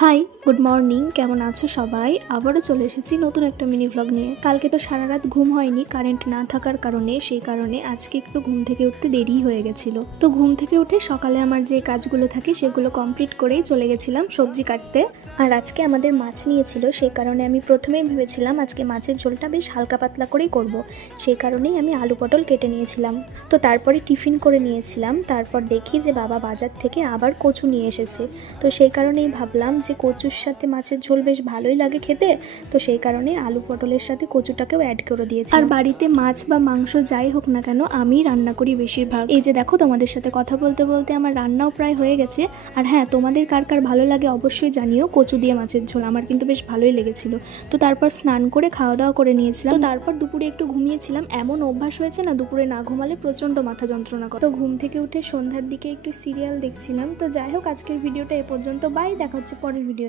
High, good morning. কেমন আছো সবাই? আবারও চলে এসেছি নতুন একটা মিনি ভ্লগ নিয়ে। কালকে তো সারা রাত ঘুম হয়নি কারেন্ট না থাকার কারণে, সেই কারণে আজকে একটু ঘুম থেকে উঠতে দেরি হয়ে গেছিল। তো ঘুম থেকে উঠে সকালে আমার যে কাজগুলো থাকে সেগুলো কমপ্লিট করেই চলে গেছিলাম সবজি কাটতে। আর আজকে আমাদের মাছ নিয়েছিল, সেই কারণে আমি প্রথমেই ভেবেছিলাম আজকে মাছের ঝোলটা বেশ হালকা পাতলা করেই করব। সেই কারণেই আমি আলু পটল কেটে নিয়েছিলাম। তো তারপরে টিফিন করে নিয়েছিলাম। তারপর দেখি যে বাবা বাজার থেকে আবার কচু নিয়ে এসেছে। তো সেই কারণেই ভাবলাম যে কচুর সাথে মাছের ঝোল বেশ ভালোই লাগে খেতে। তো সেই কারণে আলু পটলের সাথে কচুটাকেও অ্যাড করে দিয়েছি। আর বাড়িতে মাছ বা মাংস যাই হোক না কেন আমি রান্না করি বেশিরভাগ। এই যে দেখো, তোমাদের সাথে কথা বলতে বলতে আমার রান্নাও প্রায় হয়ে গেছে। আর হ্যাঁ, তোমাদের কার কার ভালো লাগে অবশ্যই জানিও কচু দিয়ে মাছের ঝোল। আমার কিন্তু বেশ ভালোই লেগেছিল। তো তারপর স্নান করে খাওয়া দাওয়া করে নিয়েছিলাম। তো তারপর দুপুরে একটু ঘুমিয়েছিলাম। এমন অভ্যাস হয়েছে না, দুপুরে না ঘুমালে প্রচন্ড মাথা যন্ত্রণা করে। তো ঘুম থেকে উঠে সন্ধ্যার দিকে একটু সিরিয়াল দেখছিলাম। তো যাই হোক, আজকের ভিডিওটা এ পর্যন্ত। বাই, দেখা হচ্ছে পরের ভিডিও।